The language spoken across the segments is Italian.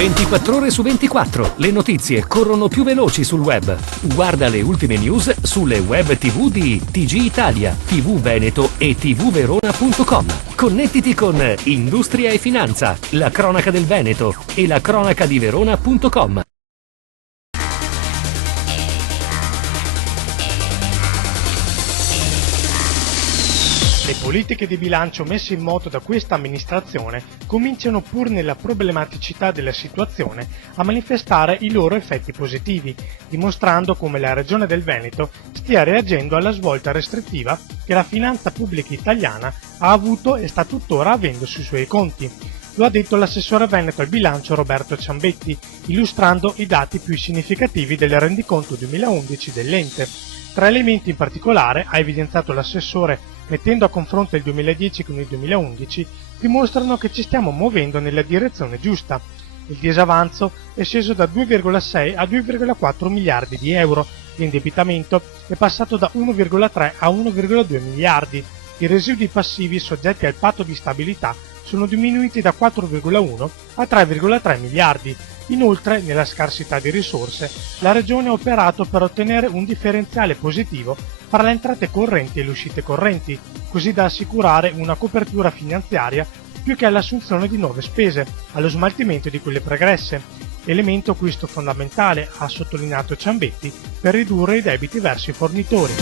24 ore su 24, le notizie corrono più veloci sul web. Guarda le ultime news sulle web TV di TG Italia, TV Veneto e tvverona.com. Connettiti con Industria e Finanza, la cronaca del Veneto e la cronaca di Verona.com. Le politiche di bilancio messe in moto da questa amministrazione cominciano, pur nella problematicità della situazione, a manifestare i loro effetti positivi, dimostrando come la Regione del Veneto stia reagendo alla svolta restrittiva che la finanza pubblica italiana ha avuto e sta tuttora avendo sui suoi conti. Lo ha detto l'assessore veneto al bilancio Roberto Ciambetti, illustrando i dati più significativi del rendiconto 2011 dell'ente. Tre elementi in particolare, ha evidenziato l'assessore, mettendo a confronto il 2010 con il 2011, dimostrano che ci stiamo muovendo nella direzione giusta. Il disavanzo è sceso da 2,6 a 2,4 miliardi di euro, l'indebitamento è passato da 1,3 a 1,2 miliardi, i residui passivi soggetti al patto di stabilità sono diminuiti da 4,1 a 3,3 miliardi. Inoltre, nella scarsità di risorse, la Regione ha operato per ottenere un differenziale positivo tra le entrate correnti e le uscite correnti, così da assicurare una copertura finanziaria più che all'assunzione di nuove spese, allo smaltimento di quelle pregresse, elemento questo fondamentale, ha sottolineato Ciambetti, per ridurre i debiti verso i fornitori.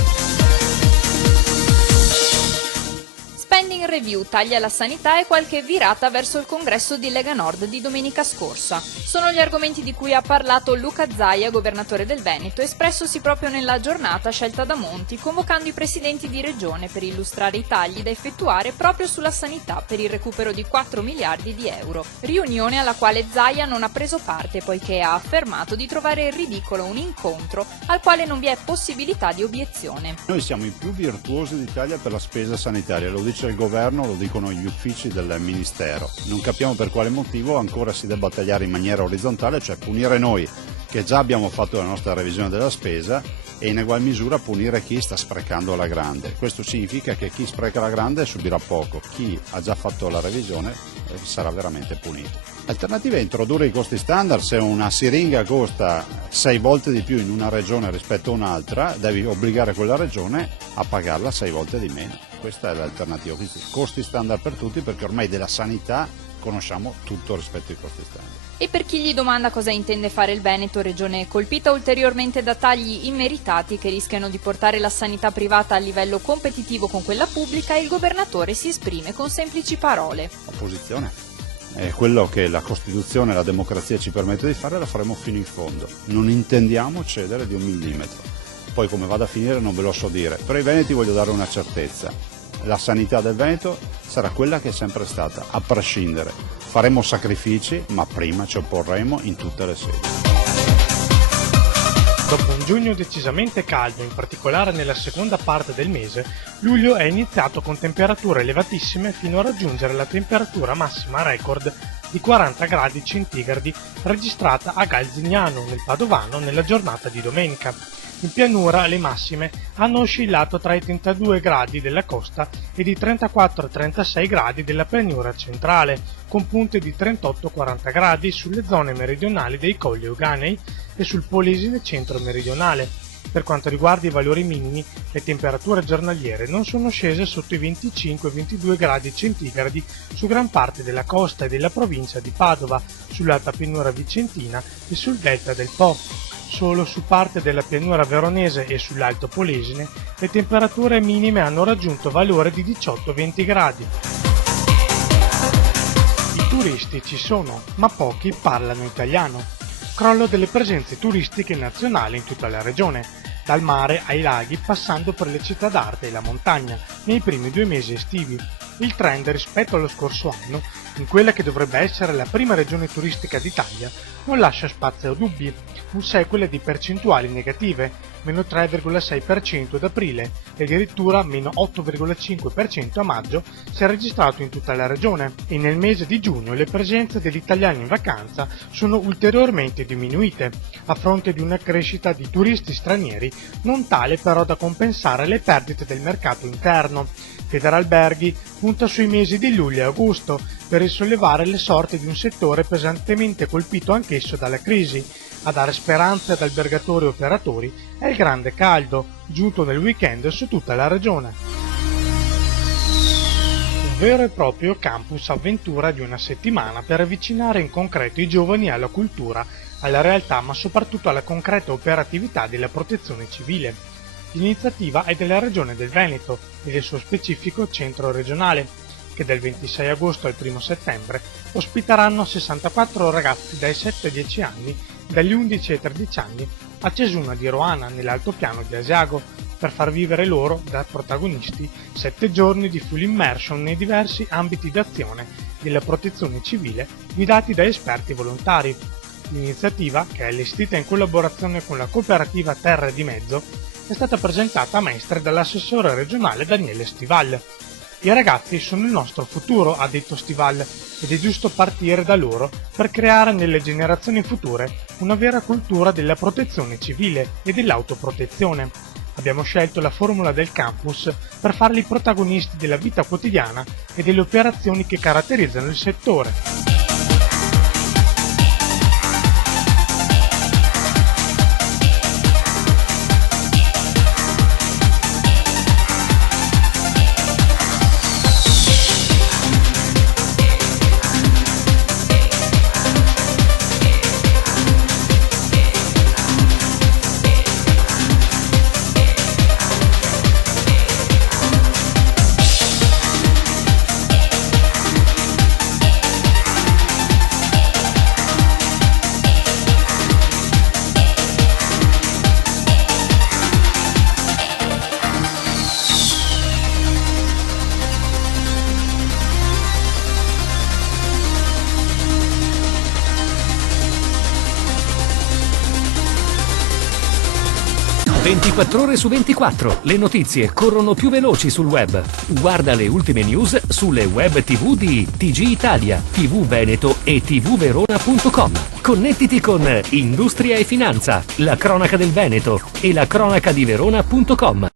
Spending Review taglia la sanità e qualche virata verso il congresso di Lega Nord di domenica scorsa. Sono gli argomenti di cui ha parlato Luca Zaia, governatore del Veneto, espressosi proprio nella giornata scelta da Monti, convocando i presidenti di regione per illustrare i tagli da effettuare proprio sulla sanità per il recupero di 4 miliardi di euro. Riunione alla quale Zaia non ha preso parte poiché ha affermato di trovare ridicolo un incontro al quale non vi è possibilità di obiezione. Noi siamo i più virtuosi d'Italia per la spesa sanitaria, lo dice il governo, lo dicono gli uffici del Ministero. Non capiamo per quale motivo ancora si debba tagliare in maniera orizzontale, cioè punire noi che già abbiamo fatto la nostra revisione della spesa e in egual misura punire chi sta sprecando alla grande. Questo significa che chi spreca la grande subirà poco, chi ha già fatto la revisione sarà veramente punito. L'alternativa è introdurre i costi standard. Se una siringa costa 6 volte di più in una regione rispetto a un'altra, devi obbligare quella regione a pagarla 6 volte di meno. Questa è l'alternativa, quindi costi standard per tutti, perché ormai della sanità conosciamo tutto rispetto ai costi standard. E per chi gli domanda cosa intende fare il Veneto, regione colpita ulteriormente da tagli immeritati che rischiano di portare la sanità privata a livello competitivo con quella pubblica, il governatore si esprime con semplici parole. Opposizione. È quello che la Costituzione e la democrazia ci permette di fare, la faremo fino in fondo. Non intendiamo cedere di un millimetro. Poi come vada a finire non ve lo so dire, però ai veneti voglio dare una certezza. La sanità del Veneto sarà quella che è sempre stata, a prescindere. Faremo sacrifici, ma prima ci opporremo in tutte le sedi. Dopo un giugno decisamente caldo, in particolare nella seconda parte del mese, luglio è iniziato con temperature elevatissime fino a raggiungere la temperatura massima record di 40 gradi centigradi registrata a Galzignano, nel Padovano, nella giornata di domenica. In pianura le massime hanno oscillato tra i 32 gradi della costa e i 34-36 gradi della pianura centrale, con punte di 38-40 gradi sulle zone meridionali dei Colli Euganei e sul Polesine centro-meridionale. Per quanto riguarda i valori minimi, le temperature giornaliere non sono scese sotto i 25-22 gradi centigradi su gran parte della costa e della provincia di Padova, sull'alta pianura vicentina e sul delta del Po. Solo su parte della pianura veronese e sull'Alto Polesine le temperature minime hanno raggiunto valore di 18-20 gradi. I turisti ci sono, ma pochi parlano italiano. Crollo delle presenze turistiche nazionali in tutta la regione, dal mare ai laghi passando per le città d'arte e la montagna, nei primi 2 mesi estivi. Il trend rispetto allo scorso anno, in quella che dovrebbe essere la prima regione turistica d'Italia, non lascia spazio a dubbi. Un sequel di percentuali negative, meno 3,6% ad aprile e addirittura meno 8,5% a maggio si è registrato in tutta la regione, e nel mese di giugno le presenze degli italiani in vacanza sono ulteriormente diminuite, a fronte di una crescita di turisti stranieri non tale però da compensare le perdite del mercato interno. Federalberghi punta sui mesi di luglio e agosto, per risollevare le sorti di un settore pesantemente colpito anch'esso dalla crisi. A dare speranze ad albergatori e operatori è il grande caldo, giunto nel weekend su tutta la regione. Un vero e proprio campus avventura di una settimana per avvicinare in concreto i giovani alla cultura, alla realtà, ma soprattutto alla concreta operatività della protezione civile. L'iniziativa è della Regione del Veneto e del suo specifico centro regionale, che dal 26 agosto al 1 settembre ospiteranno 64 ragazzi dai 7 ai 10 anni, dagli 11 ai 13 anni, a Cesuna di Roana, nell'altopiano di Asiago, per far vivere loro, da protagonisti, 7 giorni di full immersion nei diversi ambiti d'azione della protezione civile, guidati da esperti volontari. L'iniziativa, che è allestita in collaborazione con la cooperativa Terre di Mezzo, è stata presentata a Mestre dall'assessore regionale Daniele Stival. I ragazzi sono il nostro futuro, ha detto Stival, ed è giusto partire da loro per creare nelle generazioni future una vera cultura della protezione civile e dell'autoprotezione. Abbiamo scelto la formula del campus per farli protagonisti della vita quotidiana e delle operazioni che caratterizzano il settore. 24 ore su 24, le notizie corrono più veloci sul web. Guarda le ultime news sulle web TV di TG Italia, TV Veneto e tvverona.com. Connettiti con Industria e Finanza, la cronaca del Veneto e la cronaca di Verona.com.